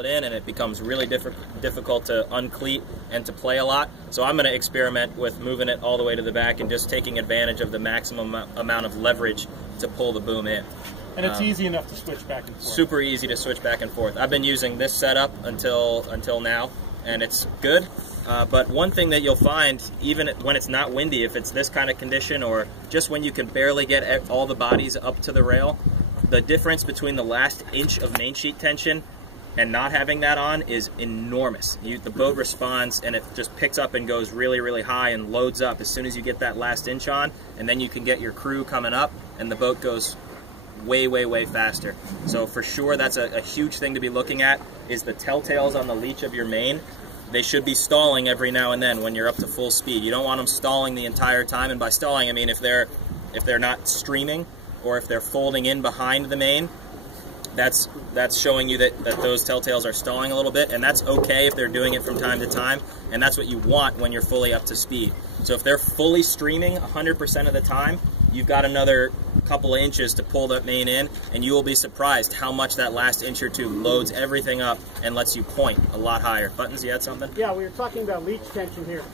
it in, and it becomes really difficult to uncleat and to play a lot. So I'm going to experiment with moving it all the way to the back and just taking advantage of the maximum amount of leverage to pull the boom in. And it's easy enough to switch back and forth. Super easy to switch back and forth. I've been using this setup until now, and it's good. But one thing that you'll find, even when it's not windy, if it's this kind of condition or just when you can barely get all the bodies up to the rail, the difference between the last inch of main sheet tension and not having that on is enormous. The boat responds and it just picks up and goes really, really high and loads up as soon as you get that last inch on, and then you can get your crew coming up and the boat goes way, way, way faster. So for sure that's a huge thing to be looking at, is the telltales on the leech of your main. They should be stalling every now and then when you're up to full speed. You don't want them stalling the entire time, and by stalling I mean if they're not streaming or if they're folding in behind the main, that's showing you that those telltales are stalling a little bit, and that's okay if they're doing it from time to time, and that's what you want when you're fully up to speed. So if they're fully streaming 100% of the time, you've got another couple of inches to pull that main in, and you will be surprised how much that last inch or two loads everything up and lets you point a lot higher. Buttons, you had something? Yeah, we were talking about leech tension here.